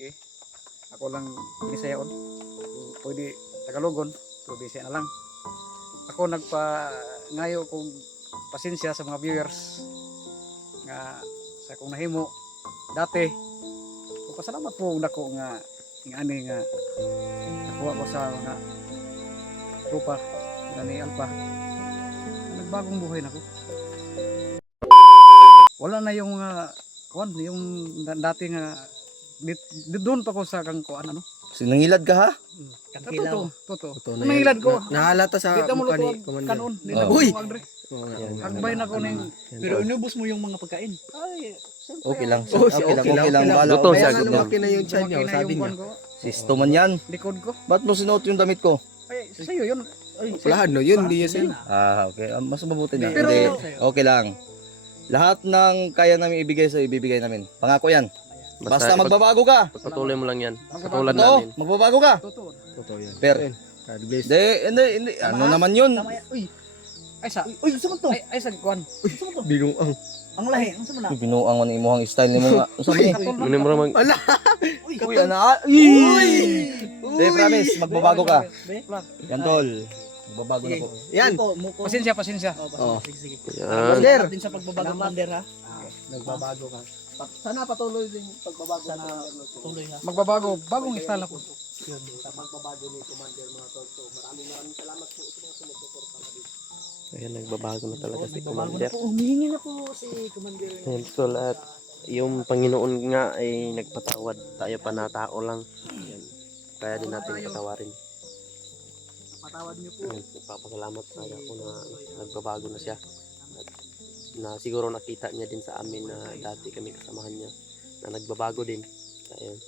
Eh, ako lang Bisayaon. Pwede Tagalogon, pero Bisaya na lang. Ako ngayo kong pasensya sa mga viewers nga sa akong nahimo dati. So, pasalamat po nako nga ani nga nakuha ko sa mga trupa nga ni Alpha. Nagbagong buhay nako. Wala na yung yung dati nga doon pa ko sa kang kuan ano. Sinangilad ka ha? Totoo. Nangilad ko. Nahalata sa mukha ni Commander. Kanon. Uy! Agbay na ko ning. Pero inubos mo yung mga pagkain. Ay, Okay lang. Okay lang. Bala Luto ko siya, yan. luto. Okay na yung chan niyo, sabi niya. Sisto man yan. Likod ko. Ba't mo sinuot yung damit ko? Ay, sa'yo yun. Ay, Walahan no, yun, hindi yan sa'yo. Okay. Mas mabuti na. Pero- Hindi. Okay lang. Lahat ng kaya namin ibigay sa'yo, ibibigay namin. Pangako yan. Basta magbabago ka. Pagpatuloy mo lang yan. Katulad Totoo, namin. magbabago ka. Totoo. Totoo yan. Per. God bless. Hindi. Ano naman yun? Tama yan. Uy. Ay sa. Uy, saan to? Ay sa kuan. Binuang. Ang lahi. Ang sama na. Binuang mo na imuhang style ni mo nga. Ano sabi niya? Muna mo mag... Ala! Uy, ana. Uy! Hindi, promise. Magbabago ka. Yan, tol. Magbabago na po. Yan. Pasensya. Oh. Yan. Commander. Din sa pagbabago Commander ha. Nagbabago ka. Sana patuloy din yung pagbabago. Sana Tuloy ha. Magbabago. Bagong style ako. sa pagbabago ni Commander mga tol. So maraming salamat po sa mga sumusuporta sa dito. Ayan, nagbabago na talaga si Commander. Humihingi na po si Commander. Ayan, so lahat. Yung Panginoon nga ay nagpatawad. Tayo pa na tao lang. Ayan. Kaya din natin patawarin. Patawad niyo po. Ayan, nagpapasalamat tayo ako na nagbabago na siya. At na siguro nakita niya din sa amin na dati kami kasamahan niya na nagbabago din. Ayan.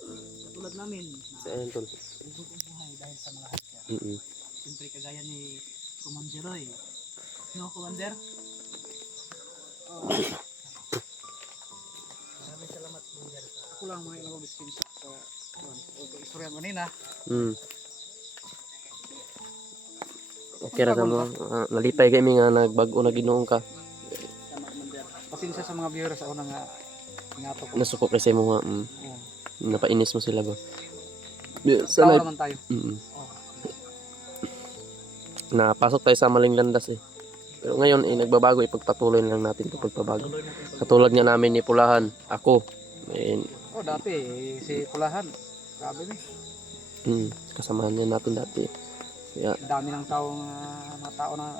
Tulad namin. So, ayan, tol. Nagugong buhay dahil sa mga hadya. Siyempre kagaya ni Commander Roy. No, Commander? Maraming salamat, Commander. Ako lang mga ilang biskin sa istorya kanina. Okay ra mo. Nalipay kami nga nagbago na Ginoong ka. Tama, Commander. Pasensya sa mga viewers ako na nga ingato ko. Nasuko kasi mo nga. Napainis mo sila ba? Tao Sa live. naman tayo. Napasok tayo sa maling landas eh. Pero ngayon nagbabago, ipagpatuloy lang natin ito pagbabago. Katulad nga namin ni Pulahan, ako. Dati si Pulahan. Grabe ni. Kasamahan niya natin dati. Kaya, Dami ng mga tao na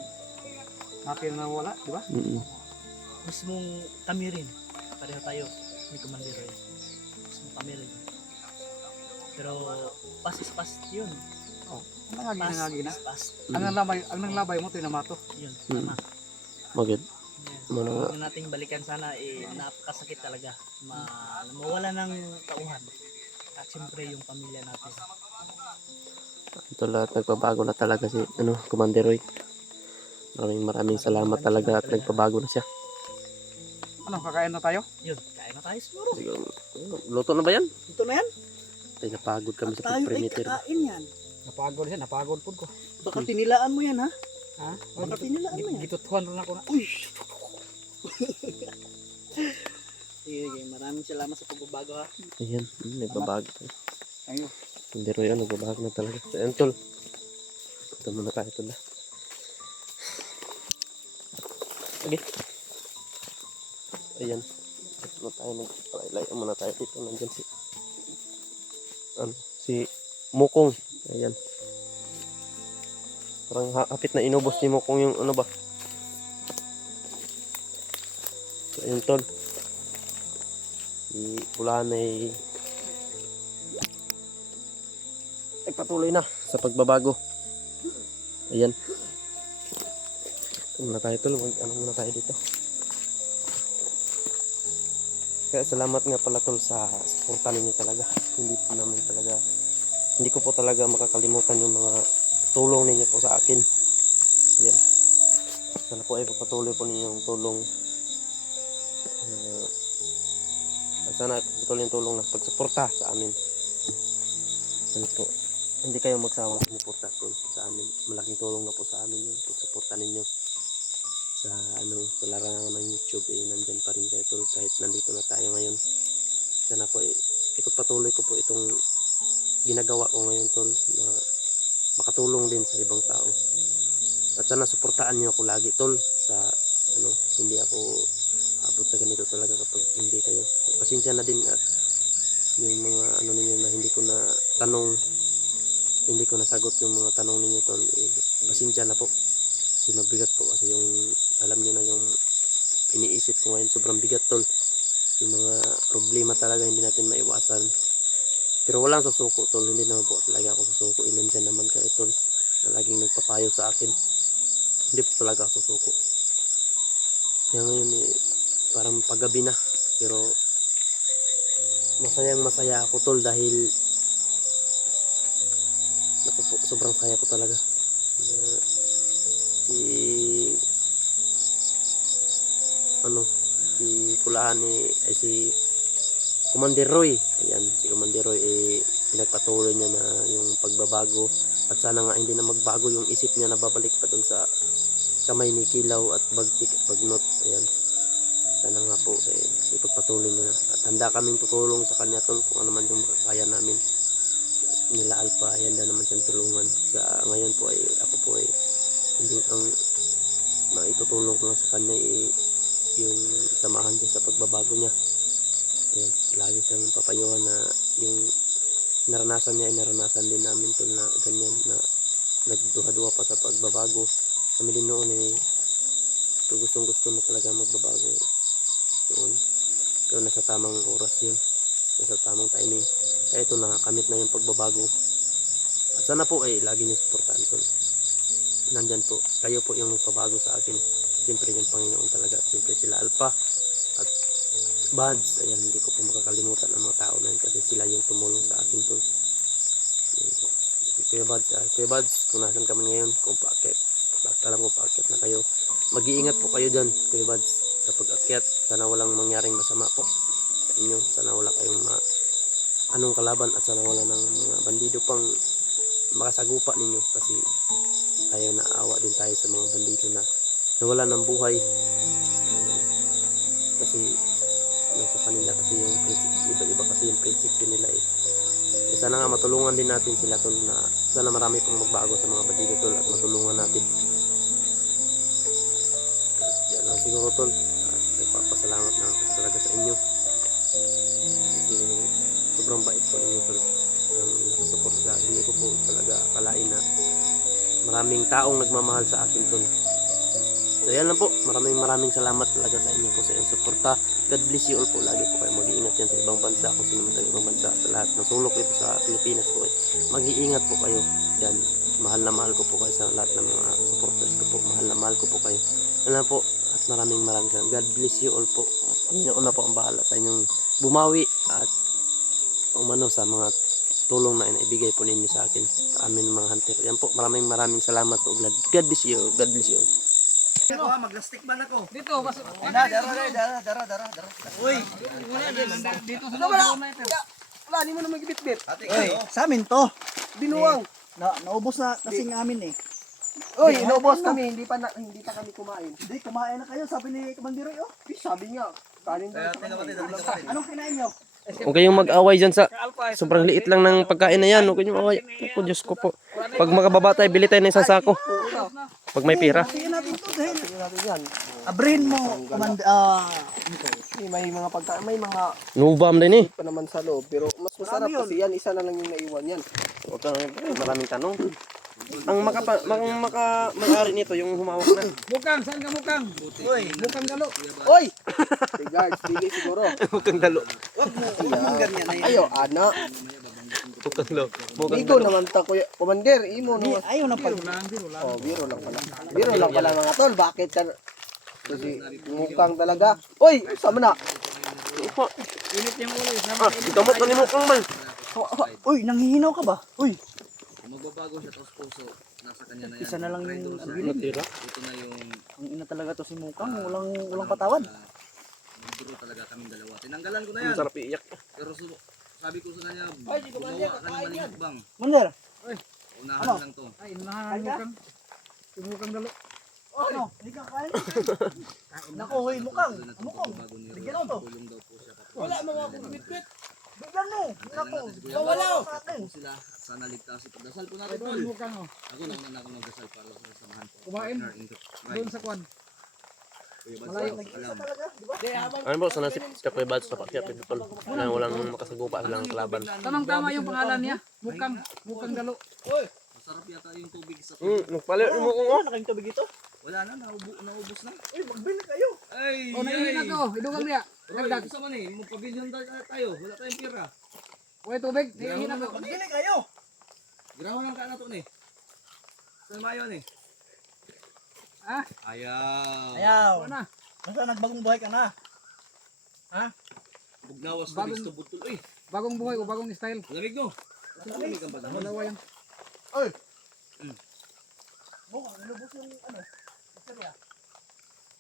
natin na wala, di ba? Mismong kami rin. Pareho tayo ni Commander Roy. Mismong kami rin. Pero pas yun. Nangagi na. Ang nanglabay mo tinamato. Yun, tama. magid. Huwag nating balikan sana, napakasakit talaga. Mawala ng tauhan. At siyempre yung pamilya natin. Ito lahat, nagbabago na talaga si Commander Roy. Maraming salamat talaga at nagbabago na siya. Ano, kakain na tayo? Yun, kain na tayo siguro. Siguro, luto na ba yan? Ito na yan? Ay, napagod kami sa pag-perimeter. yan. Napagod po ko. Baka tinilaan mo yan ha? Ha? Baka tinilaan mo yan. Gitutuhan rin ako na. Uy! Sige, maraming salamat sa pagbabago ha. Ayan, nagbabago. Ayun. Hindi ro yun, nagbabago na talaga. So, ayan, tol. Ito muna tayo, tol. Okay. Ayan. Ito na tayo, mag-highlight muna tayo dito. Nandyan si Mukong. Ayan. Parang hapit na inubos ni Mukong yung ano ba. So, ayan, tol. Si Pulahan ay patuloy na sa pagbabago. Ayan. Ito muna tayo, tol. Ano muna tayo dito. Kaya salamat nga pala, tol, sa suporta ninyo talaga. Hindi ko po talaga makakalimutan yung mga tulong ninyo po sa akin. Ayan. Sana po ay patuloy po ninyong tulong. Sana patuloy yung tulong na pagsuporta sa amin. Ano po, hindi kayo magsawang sumuporta po sa amin. Malaking tulong na po sa amin yung pagsuporta ninyo sa sa larangan ng YouTube. Nandyan pa rin kayo, tol, kahit nandito na tayo ngayon. Sana po ipagpatuloy ko po itong ginagawa ko ngayon tol, na makatulong din sa ibang tao. At sana suportaan niyo ako lagi tol sa hindi ako abot sa ganito talaga kapag hindi kayo. Pasensya na din at yung mga ninyo na hindi ko na tanong, hindi ko nasagot yung mga tanong ninyo tol, pasensya na po. Kasi mabigat po kasi yung alam niyo na yung iniisip ko ngayon, sobrang bigat tol. Yung mga problema talaga hindi natin maiwasan. Pero walang susuko tol, hindi naman po talaga ako susuko. Nandyan naman kayo tol na laging nagpapayo sa akin. Hindi po talaga ako susuko. Kaya ngayon parang paggabi na, pero masaya ako tol dahil naku po, sobrang saya ko talaga. Si Pulahan ay si Commander Roy. Ayan, si Commander Roy pinagpatuloy niya na yung pagbabago at sana nga hindi na magbago yung isip niya na babalik pa dun sa kamay ni Kilaw at Bagtik at Bagnot. Ayan, sana nga po ipagpatuloy niya na at handa kaming tutulong sa kanya tol kung ano man yung makakaya namin nila Alpha. Handa naman siyang tulungan sa ngayon po ako po hindi ang maitutulong ko lang sa kanya yung samahan niya sa pagbabago niya. Ayan, lagi siyang papayuhan na yung naranasan niya ay naranasan din namin tol na ganyan na nagduha-duha pa sa pagbabago. Kami din noon gustong gusto na talaga magbabago noon. Pero nasa tamang oras yun, nasa tamang timing. Kaya ito nakakamit na yung pagbabago. At sana po lagi niyo suportahan tol. Nandyan po, kayo po yung magpabago sa akin. Siyempre yung Panginoon talaga. At siyempre sila Alpha at Buds. Ayan, hindi ko po makakalimutan ang mga tao na yun kasi sila yung tumulong sa akin tol. Kuya Buds, kung nasan kami ngayon, kung bakit alam ko bakit na kayo. Mag-iingat po kayo dyan, Kuya Buds, sa pag-akyat. Sana walang mangyaring masama po sa inyo. Sana wala kayong anong kalaban at sana wala ng mga bandido pang makasagupa ninyo kasi tayo naawa din tayo sa mga bandido na nawala ng buhay kasi nasa kanila kasi yung iba kasi yung prinsipyo nila sana nga matulungan din natin sila tol na sana marami pong magbago sa mga bandido tol at matulungan natin. Yan lang siguro tol at nagpapasalamat na ako talaga sa inyo kasi sobrang bait po ninyo tol nakasupport sa hindi ko po talaga akalain na maraming taong nagmamahal sa akin tol. So yan lang po, maraming salamat talaga sa inyo po sa inyong suporta. God bless you all po, lagi po kayo mag-iingat yan sa ibang bansa kung sino man tayo ibang bansa sa lahat ng sulok dito sa Pilipinas po mag-iingat po kayo yan. Mahal na mahal ko po kayo sa lahat ng mga supporters ko po, mahal na mahal ko po kayo. Yan lang po at maraming salamat. God bless you all po. Panginoon na po ang bahala sa inyong bumawi at umano sa mga tulong na inaibigay po ninyo sa akin, sa amin mga hunter. Yan po, maraming salamat po. God bless you. God bless you. Ako maglastik man ako. Dito, mas... Dara. Uy! Dito sa Wala, hindi mo naman gibit-bit. Uy, sa amin to. Binuwang. Naubos na kasi ng amin Uy, inubos kami, hindi pa kami kumain. Hindi, kumain na kayo, sabi ni Commander Roy Sabi niya, kanin daw. Anong kinain nyo? Huwag kayong mag-away dyan sa sobrang liit lang ng pagkain na yan. Huwag kayong mag-away. Ako, Diyos ko po. Pag makababa tayo, bili tayo ng isang sako. Pag may pira. Sige natin to dahil Natin yan. abrihin mo, Commander, May mga pagkain, may mga Nubam din pa naman sa loob. Pero mas masarap kasi yan, isa na lang yung naiwan yan. Huwag kang maraming tanong. Ang may-ari nito, yung humawak na. Bukang, saan ka bukang? Uy, Bukang galo. Oy! Si guards, bili siguro. Bukang dalo. ganyan na Ayo, ana. Bukang dalo. Ikaw naman ta, kuya. Commander, imo naman. ayaw na pag... Oh, biro lang pala. Biro lang pala mga tol. Bakit ka... Kasi mukhang talaga. Oy, sama na. Init yung ulo. Ikamot na ni Mukang man. Uy, nanghihinaw ka ba? Uy, Magbabago siya tapos puso. Nasa kanya na yan. isa na lang yung Natira. Ito na yung ang ina talaga to si Mukang, walang patawad. nagduro talaga kaming dalawa. Tinanggalan ko na yan. Ang sarap iiyak. Pero sabi ko sa kanya, gumawa ka ng maling hakbang. Commander, Unahan Ano? lang to. Ay, nahan bukang. Yung bukang galo. ano? Hindi ka kain? Naku, hoy, Mukang. Doon na Mukang. bago ni Bigyan ako to. Tulong daw po siya. Wala mga kumit-bit. Bigyan mo. Naku. Wala. Sila at sana ligtas. Pagdasal po natin tol. Mukhang oh. Ako naman na ako magdasal para sa samahan ko. Kumain. Partner in crime. Doon sa kwan. Kuya Bats, Malayo. alam. Ano po, sana si Kapoy Bats sa pakyat ito tol. Na walang makasagupa silang kalaban. Tamang-tama yung pangalan niya. Mukhang galo. Masarap yata yung tubig sa Nagpalit mo kung ano. Nakain tubig ito? Wala na, naubos na. Magbili kayo. Ay, Oh, naihin ako. Idugang niya. Roy, Dagdag. gusto mo na eh. Magpabilyon tayo. Wala tayong pira. Uy, tubig. Naihin ako. Magbili kayo. Giraho lang ka na to ni. Saan mayo ni? Ah, Ayaw. Ayaw. ano na. Basta nagbagong buhay ka na. Bugnawas ko Bagong- gusto butol. Uy, Bagong buhay o bagong style. lamig no. Lamig ang panahon. Dalawa yan. Nilubos yung ano.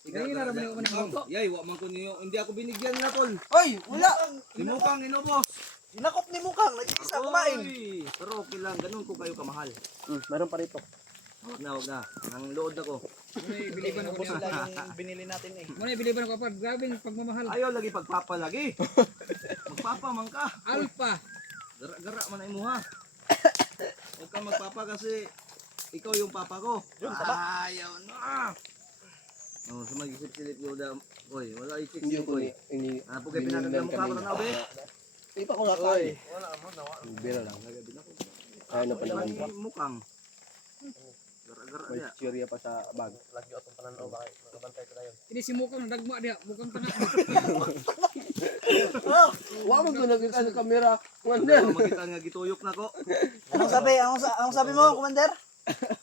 Ngayon na naman yung umanin ko. Yay, wa man ko niyo. Hindi ako binigyan na tol. Oy, wala. Tinukang inubos. Inakop ni Mukang. Nag-iisa kumain. Uy, pero okay lang. Ganun ko kayo kamahal. Meron pa rito. Huwag na. Nang load ako. Muna ibiliban ako niya. yung binili natin eh. Muna ibiliban ako pa. Grabe yung pagmamahal. Ayaw lagi pagpapa lagi. Magpapa man ka. Alpha. Gara man ay mo ha. Huwag kang magpapa kasi ikaw yung papa ko. Ayaw na. Oh, sa mag-isip-silip yung da. Oy, wala isip-silip ko eh. Ano po kayo pinagagam mo ka para na, be? Hindi pa ko nakain. Bira lang. Ano pa naman pa? Ay, mukhang. Gara-gara May niya. chirya pa sa bag. Lagi atong pananaw ba? Magabantay ko na yun. Ini si Mukang nagma dia. Mukhang tanga. Wa mo ko nagkita sa kamera. Ano makita nga gituyok na ko. Anong sabi mo, Commander?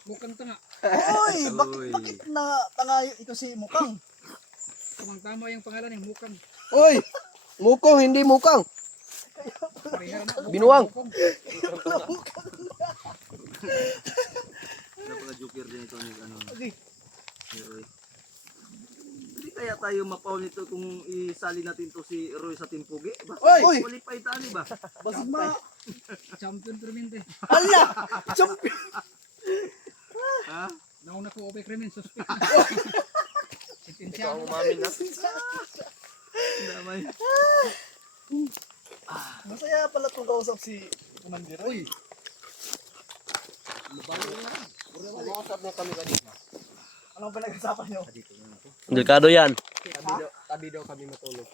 Mukhang tanga. Oy, Uy. bakit na tanga ito si Mukang? Tamang-tama yung pangalan niya. Mukhang. Oy, Mukong hindi Mukang. Parehara na. Binuwang. Mukhang. Napaka-joker din ito ni ano. Ni Roy. Hindi kaya tayo mapaw nito kung isali natin to si Roy sa Team Pugi? Oy! Qualify tali ba? Basig ma. Champion permente. Ala! Champion. Ha? Nauna ko Ope Kremen. Suspect. Ikaw Sitensya. ang umamin na. Damay. Masaya pala kung kausap si Commander. Oy! Mag-uusap na kami kanina. Anong pinag-usapan nyo? Delikado yan. Tabi daw kami matulog.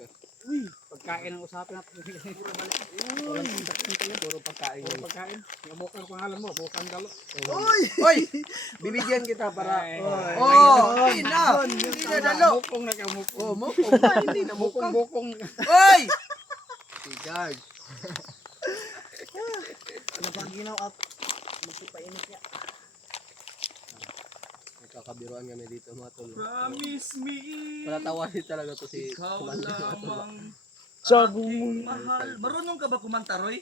Pagkain ang usapin natin. Puro pagkain. Puro pagkain. Yung Mukhang pangalan mo. Mukhang galo. Oy! Oy! Bibigyan kita para... Oh! Hindi na! Hindi na dalo! Mukong na ka. Mukong. Oh, Mukong. Hindi na Mukong. Mukong. Oy! Si George. Ano pang ginaw at magsipainit niya? Nagkakabiruan kami dito mga tol. Promise me. Palatawasin talaga to si Ikaw Commander. lamang. Sabi Mahal. Marunong ka ba kumanta, Roy?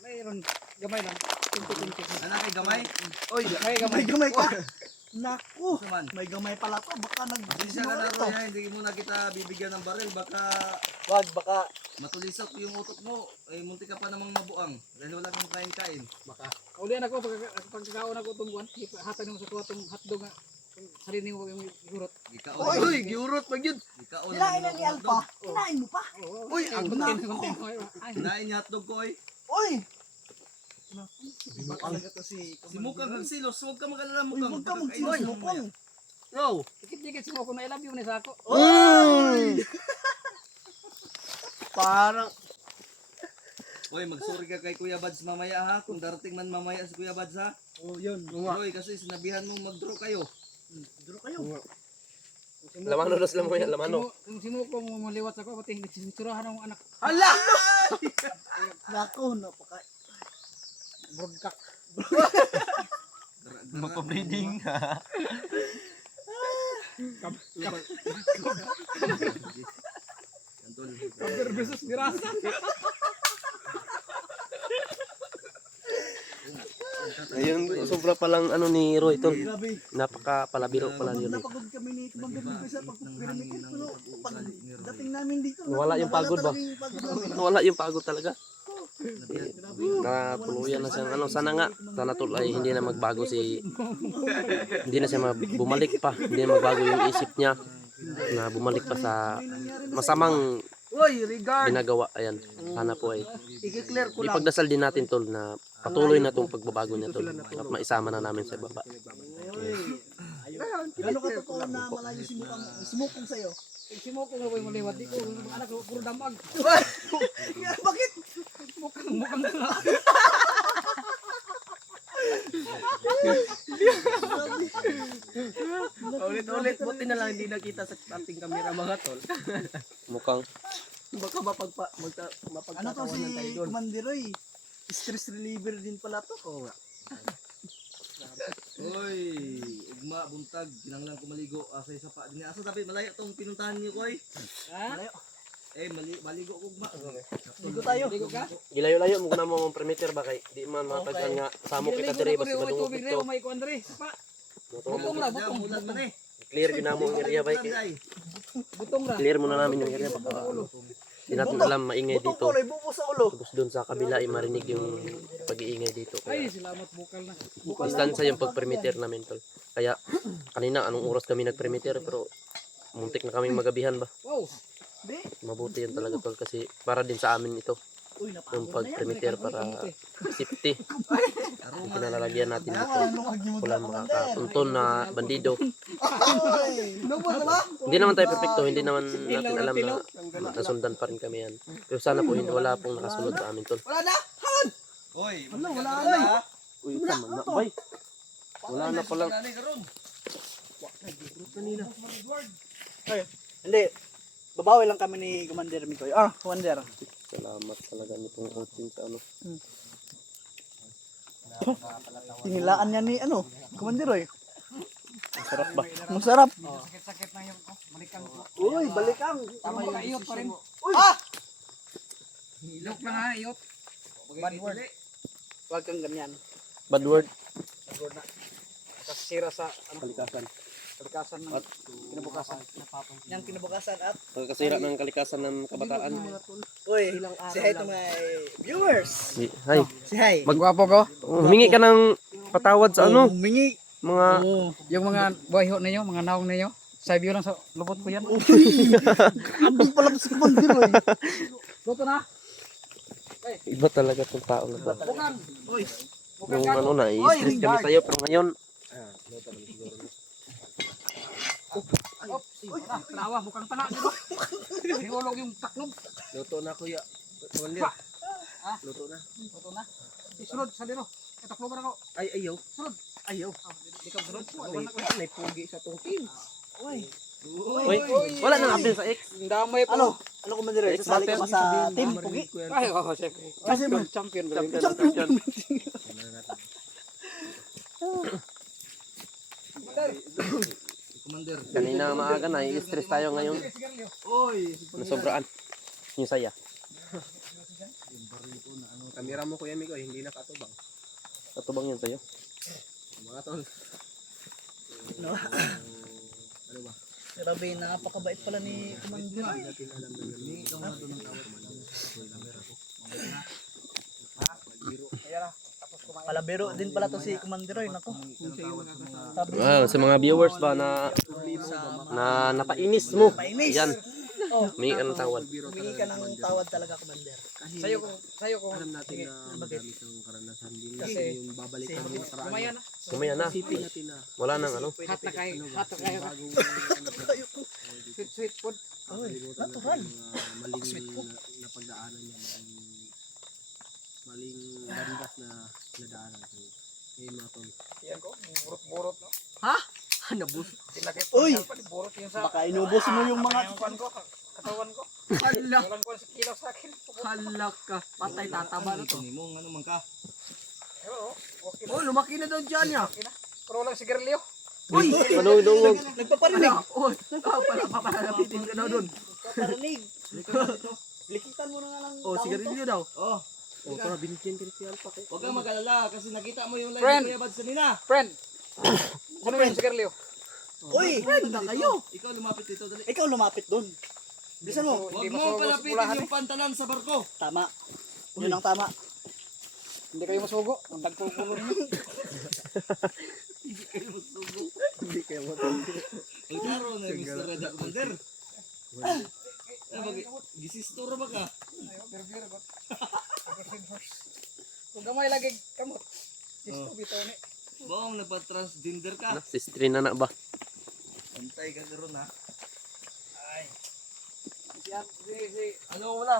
Mayroon. Gamay lang. Kunti-kunti. Anak kay gamay? Oy, May gamay. may gamay ka! Naku! Suman. May gamay pala to. Baka Hindi ka na Roy, ha? Hindi mo na kita bibigyan ng baril. Baka Wag, baka matulisap yung utok mo. Ay, munti ka pa namang mabuang. Dahil wala kang kain-kain. Ulian ako. Pagkakaon ako itong buwan. Hatag mo sa kuha itong hotdog nga. Salinin mo yung gurot. Ikaon. Oy, giurot pag yun. Ikaon. Kinain na ni Alpha. Kinain mo pa. Uy, ang Kunti. naku. Ay. Kinain niya hotdog ko, oy. Uy! Naku. Talaga to si Si Mukang Hagsilos. Huwag ka mag-alala, Uy, Mukang. huwag ka Kakainis magsiloy, mo Mukang. mamaya. Yo! Dikit-dikit si Mukong na I love you ni Sako. Uy! Parang Hoy, magsorry ka kay Kuya Bads mamaya ha. Kung darating man mamaya si Kuya Bads ha. oh, yun. Roy, kasi sinabihan mong mag-draw kayo. Duro kayo. Lamano dos lang mo yan, lamano. Yung si Mukong maliwat ako. Pati siniturahan ng anak. Hala! Naku, napaka... Broadcock. Magpa-breeding ka. Kantol. Cover versus Mirasa. Ayun, sobra palang ano ni Roy tol. Grabe. Napaka palabiro pala ni Roy. Napagod kami ni Commander sa pagpupiramikin. Pero pag dating namin dito, Wala yung pagod ba? talaga yung pagod namin. Wala yung pagod talaga. Na puluyan na siyang ano, sana nga, sana tol ay hindi na magbago si, hindi na siya bumalik pa, hindi na magbago yung isip niya, na bumalik pa sa masamang Uy, regard. ginagawa. Ayan, sana po ay I-clear ko lang. ipagdasal din natin tol na patuloy na itong pagbabago niya tol at maisama na namin sa baba. Gano'n ka totoo na malayo sumukong sa'yo? Simo ko nga boy maliwat di ko anak ko puro damag. Bakit? Mukhang na. Ulit-ulit, buti na lang hindi nakita sa ating kamera mga tol. Mukhang Baka mapagtatawanan Ano to si tayo doon. Kumandiroy? Stress reliever din pala to. Oo nga. Uy, ugma, buntag, kinanglan ko maligo. Asa isa pa. Asa tapi malayo tong pinuntahan niyo ko Malayo. Maligo ko ugma. Ligo tayo. Ligo ka? gilayo-layo mo na mo perimeter ba kay di man matagkan nga samo kita diri basta Ligo madungog tubig dito. may ko Andre. Sapa. Butong ra, Diyan, butong. mulan man eh. Clear gyud na mo ang area ba kay. Butong ra. Clear muna namin yung area baka di natin alam maingay Butong dito. ko, ibubo sa ulo. Tapos doon sa kabila ay marinig yung pag-iingay dito. Ay, Kaya salamat bukal na. distansya yung pag-perimeter namin tol. Kaya kanina anong oras kami nag-perimeter pero muntik na kaming magabihan ba. Wow. Mabuti yan talaga tol kasi para din sa amin ito. Uy, Yung napagod na yan. pag-perimeter para safety. Yung pinalalagyan natin dito. Luwag niyo Wala magkakamanda. makakatuntun na bandido. Nubos ba? Hindi naman tayo perfecto, hindi naman natin alam na nasundan pa rin kami yan. Pero sana po wala pong nakasunod sa amin tol. Wala na? Uy, Wala na. Uy, tama na. Bay, wala na pala. Hindi. Babawi lang kami ni Commander Mikoy. Commander. Salamat talaga nitong outing sa ano. Tinilaan niya ni Commander Roy. Masarap ba? Masarap. Sakit-sakit na yung malikang ko. Uy, balikang. Tama yung iyot pa rin. Uy! Ilok lang ha, iyot. Bad word. Huwag kang ganyan. Bad word. Kasira sa Kalikasan. kalikasan ng kinabukasan. Yang kinabukasan at Pagkasira ng kalikasan ng kabataan. uy, si hi to my viewers. Hi. Si hi. Magwapo ko. Humingi ka ng patawad sa ano? Humingi. Mga Yung mga buhay ninyo, mga naong ninyo. Sabi lang sa lubot ko yan. Andun pala si Commander Roy. Luto na. iba talaga tong tao na to. Bukan. Uy, Yung ano na, i-stress kami sa'yo pero ngayon Trawa, bukang tana. Hinulog yung taklob. Luto na kuya. Ha? Luto na. Luto na. Isunod sa liro. Taklob na ako. Ay, ayaw. Sunod. ayaw. Di ka sunod. May pugi sa tong team. Uy. Uy, wala nang apel sa ex. Damay po. Ano Commander Roy? Sasali ka ba sa team Pugi? Ay, siyempre. Kasi Champion. Commander. Kanina maaga na, i-stress tayo ngayon. Oy, Nasobraan. Yung saya. kamera mo kuya Miko, hindi nakatubang. Katubang yan sa'yo. Mga tol. grabe, napakabait pala ni Commander Roy. Palabiro din pala to si Commander Roy. Naku. Sabi Sa mga viewers ba na napainis mo. Painis. Yan. Oh, May anong tawad. humingi ka ng tawad talaga, Commander. Sayo ko. Alam natin Sige. na madami siyang karanasan din. Kasi, yung babalikan mo sa karaan. Kumaya na. Kumaya na. Isipin natin na Wala nang ano. Hat na kayo. Hat na kayo. Sweet, sweet food. Natural. maling na pagdaanan niya, maling bandas na nadaanan. So, mga tol. Yan ko. Burot-burot. No? Ano bus? Pinakit Uy! Burot yung sa... Baka inubos mo yung mga Katawan ko. Katawan ko. Hala. Walang ko sa kilaw sa akin. Hala ka. Patay tataba na to. Mo ano man ka? Pero, okay Oh, lumaki na daw dyan niya. Pero walang sigarilyo. Uy! Manungdungog. nagpaparinig. Uy! Papalapitin ka daw dun. Nagpaparinig. Likitan mo na nga ng Oh, sigarilyo daw. Oh. Oh, para binigyan ka ni Alpa. Huwag kang mag-alala kasi nakita mo yung live Friend. ni Kuya Bads kanina. Friend. Ano yung sigarilyo? Uy, friend na kayo. Ikaw lumapit dito dali. Ikaw lumapit doon. Bilisan mo. Huwag mo palapitin yung pantalan sa barko. Tama. Yun ang tama. Hindi kayo masugo. Ang tagpupulo niyo. Ang klaro na Mr. Red Commander. Gisistura ba ka? Kung gamay lagi kamot. Isto bitaw ni. Bawang nagpa-transgender ka. Sistri na ba? Antay ka karon ha. Si Ano muna?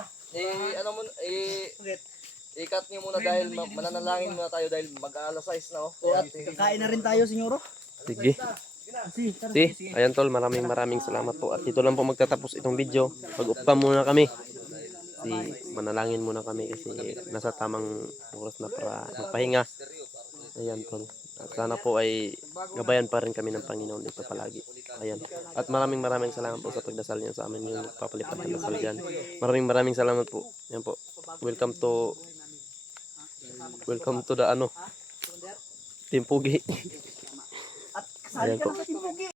I-cut niyo muna dahil mananalangin muna tayo dahil mag-aalas 6 na oh. At kakain na rin tayo, sinyoro. Sige. Si, tara. Ayan tol, maraming salamat po. At dito lang po magtatapos itong video. Mag-upta muna kami. Manalangin muna kami kasi nasa tamang oras na para magpahinga. Ayan tol. At sana po ay gabayan pa rin kami ng Panginoon dito palagi. Ayan. At maraming salamat po sa pagdasal niyo sa amin yung papalipad ng dasal dyan. Maraming salamat po. Ayan po. Welcome to the Timpugi. Sali Ayan ka po. na sa timpugi.